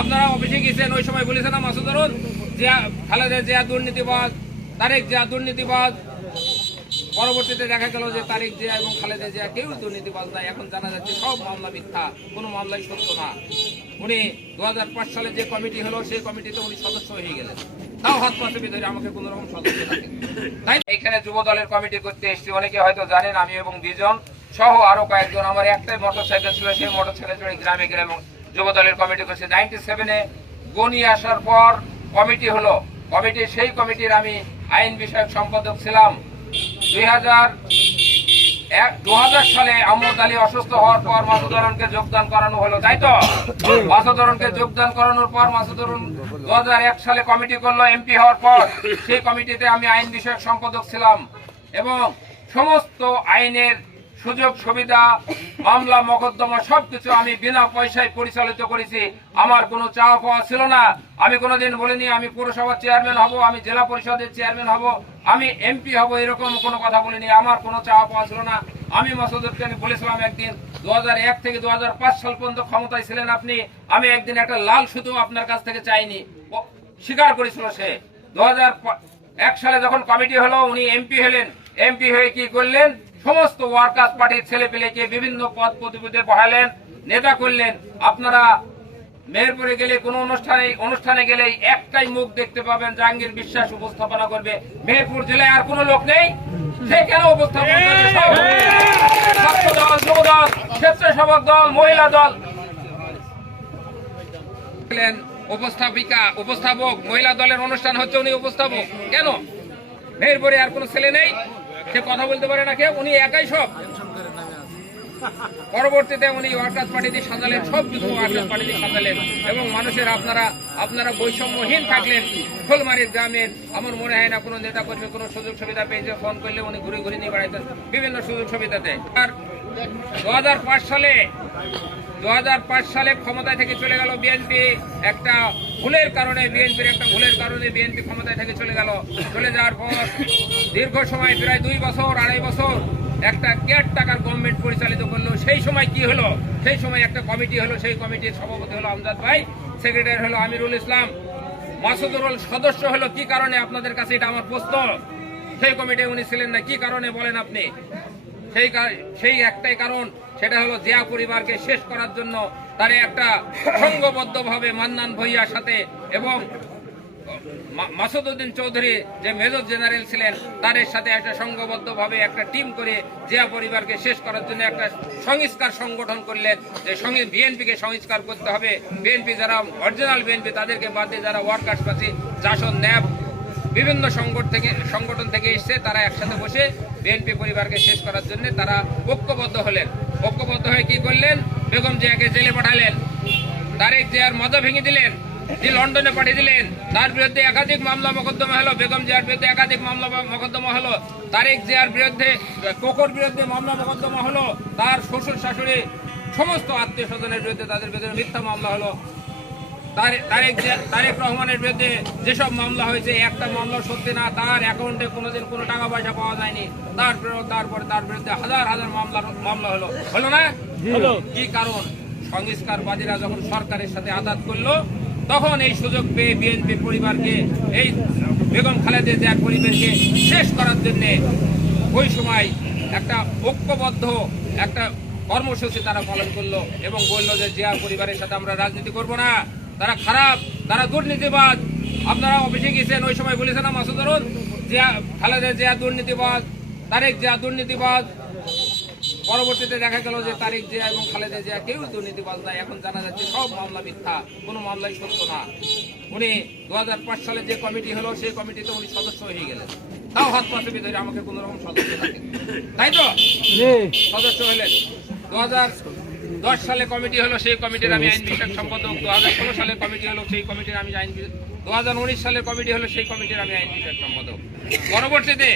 আপনারা অফিসে গেছেন, ওই সময় বলেছেন না মাসুদ আরুন জিয়া, খালেদা জিয়া দুর্নীতিবাজ, তারেক জিয়া দুর্নীতিবাজ। পরবর্তীতে দেখা গেল যে তারেক জিয়া এবং খালেদা জিয়া কেউ দুর্নীতিবাজ নাই। এখন জানা যাচ্ছে সব মামলা মিথ্যা, কোনো মামলাই সত্য না। উনি 2005 সালে যে কমিটি হলো সেই কমিটিতে উনি সদস্য হয়ে গেলেন, তাও হাত পাশে ধরে আমাকে কোন রকম সদস্য থাকে। তাই এখানে যুব দলের কমিটি করতে এসেছি, অনেকে হয়তো জানেন আমি এবং দুজন সহ আরো কয়েকজন, আমার একটাই মোটরসাইকেল ছিল, সেই মোটরসাইকেল চড়ে গ্রামে গেলে এবং যুব দলের কমিটি করছে। 97-এ গনি আসার পর কমিটি হলো, সেই কমিটির আমি আইন বিষয়ক সম্পাদক ছিলাম। 2000 সালে আহমদ আলী অসুস্থ হওয়ার পর মাসুদ আরুনকে যোগদান করানো হলো, তাই তো? মাসুদ আরুনকে যোগদান করানোর পর মাসুদ আরুন 2001 সালে কমিটি করলো এমপি হওয়ার পর। সেই কমিটিতে আমি আইন বিষয়ক সম্পাদক ছিলাম এবং সমস্ত আইনের সুযোগ সুবিধা, মামলা মোকদ্দমা সবকিছু আমি বিনা পয়সায় পরিচালিত করেছি। আমার কোনো চাওয়া পাওয়া ছিল না। আমি কোনোদিন বলিনি আমি পৌরসভার চেয়ারম্যান হব, আমি জেলা পরিষদের চেয়ারম্যান হব, আমি এমপি হব, এরকম কোনো কথা বলিনি। আমার কোনো চাওয়া পাওয়া ছিল না। আমি মাসুদকে আমি বলেছিলাম একদিন, 2001 থেকে 2005 সাল পর্যন্ত ক্ষমতায় ছিলেন আপনি, আমি একদিন একটা লাল সুতো আপনার কাছ থেকে চাইনি। স্বীকার করেছিল সে। 2001 সালে যখন কমিটি হলো উনি এমপি হলেন। এমপি হয়ে কি করলেন? সমস্ত ওয়ার্কার্স পার্টির ছেলে পেলেকে বিভিন্ন পদ পদবিতে বহালেন, নেতা করলেন। আপনারা মেহেরপুরে গেলে কোন অনুষ্ঠানে গেলে একটাই মুখ দেখতে পাবেন, জাহাঙ্গীর বিশ্বাস উপস্থাপনা করবে। মেহেরপুর জেলায় আর কোনো লোক নেই, সে কেন উপস্থাপন করবে? ছাত্র দল, যুব দল, স্বেচ্ছাসেবক দল, মহিলা দল, উপস্থাপক মহিলা দলের অনুষ্ঠান হচ্ছে, উনি উপস্থাপক। কেন মেহেরপুরে আর কোনো ছেলে নেই? সে কথা বলতে পারে না, কেউ? উনি একাই সব। পরবর্তীতে উনি ওয়ার্কার্স পার্টিতে সাজালেন, সব কিছু ওয়ার্কার্স পার্টিতে সাজালেন এবং মানুষের আপনারা বৈষম্যহীন থাকলেন। ফুলমারির গ্রামের আমার মনে হয় না কোনো নেতা কর্মী কোনো সুযোগ সুবিধা পেয়েছে, ফোন করলে উনি ঘুরে ঘুরে নিয়ে বেড়াইতেন বিভিন্ন সুযোগ সুবিধাতে। আর 2005 সালে ক্ষমতায় থেকে চলে গেল বিএনপি। একটা ভুলের কারণে বিএনপি ক্ষমতায় থেকে চলে যাওয়ার পর দীর্ঘ সময় প্রায় 2-2.5 বছর একটা কেয়ারটেকার গভর্নমেন্ট পরিচালিত করলো। সেই সময় কি হলো? সেই সময় একটা কমিটি হলো, সেই কমিটির সভাপতি হলো আমজাদ ভাই, সেক্রেটারি হলো আমিরুল ইসলাম, মাসুদুল সদস্য হলো। কি কারণে? আপনাদের কাছে এটা আমার প্রশ্ন। সেই কমিটি উনি ছিলেন না, কি কারণে বলেন আপনি? সেই একটাই কারণ, সেটা হলো জিয়া পরিবারকে শেষ করার জন্য তারে একটা সংঘবদ্ধভাবে মান্নান ভূঁইয়ার সাথে এবং মাসুদ উদ্দিন চৌধুরী যে মেজর জেনারেল ছিলেন তাদের সাথে একটা সংঘবদ্ধভাবে একটা টিম করে জিয়া পরিবারকে শেষ করার জন্য একটা সংস্কার সংগঠন করলেন, যে বিএনপিকে সংস্কার করতে হবে। বিএনপি যারা অরিজিনাল বিএনপি তাদেরকে বাদ দিয়ে যারা ওয়ার্কার্স পার্টি, জাসদ, ন্যাপ বিভিন্ন সংগঠন থেকে এসছে, তারা একসাথে বসে বিএনপি পরিবারকে শেষ করার জন্য তারা ঐক্যবদ্ধ হলেন। ঐক্যবদ্ধ হয়ে কি করলেন? বেগম জিয়াকে জেলে পাঠালেন, তারেক জিয়ার মজা ভেঙে দিলেন, লন্ডনে পাঠিয়ে দিলেন। তার বিরুদ্ধে একাধিক মামলা মোকদ্দমা হলো, বেগম জিয়ার বিরুদ্ধে একাধিক মামলা মোকদ্দমা হলো, তারেক জিয়ার বিরুদ্ধে, কোকোর বিরুদ্ধে মামলা মোকদ্দমা হলো, তার শ্বশুর শাশুড়ি সমস্ত আত্মীয় স্বজনের বিরুদ্ধে তাদের বিরুদ্ধে মিথ্যা মামলা হলো। তারেক রহমানের বিরুদ্ধে যেসব মামলা হয়েছে একটা মামলা সত্যি না, তার অ্যাকাউন্টে কোনোদিন কোনো টাকা পয়সা পাওয়া যায়নি। তারপরে তার বিরুদ্ধে হাজার মামলা হলো না? কি কারণ? সংস্কারবাদীরা যখন সরকারের সাথে আঘাত করলো তখন এই সুযোগ পেয়ে বিএনপি পরিবারকে, এই বেগম খালেদা জিয়ার পরিবারকে শেষ করার জন্য ওই সময় একটা ঐক্যবদ্ধ একটা কর্মসূচি তারা পালন করলো এবং বললো যে জিয়া পরিবারের সাথে আমরা রাজনীতি করব না, তারা খারাপ, তারা দুর্নীতিবাজ। আপনারা অফিসে গেছেন, ওই সময় বলেছেন না মাসুদ আরুন জিয়া, খালেদা জিয়া দুর্নীতিবাজ, তারেক জিয়া দুর্নীতিবাজ। পরবর্তীতে দেখা গেল যে তারেক জিয়া এবং খালেদা জিয়া কেউ দুর্নীতিবাজ নাই। এখন জানা যাচ্ছে সব মামলা মিথ্যা, কোনো মামলাই সত্য না। উনি 2005 সালে যে কমিটি হলো সেই কমিটিতে উনি সদস্য হয়ে গেলেন, তাও হাত পাশে ধরে আমাকে কোন রকম সদস্য থাকে, তাই তো? সদস্য হলেন। 2010 সালে কমিটি হলো, সেই কমিটির আমি আইন বিষয়ক সম্পাদক। 2016 সালে কমিটি হলো, সেই কমিটির আমি 2019 সালের কমিটি হলো, সেই কমিটির আমি আইন বিষয়ক সম্পাদক। পরবর্তীতে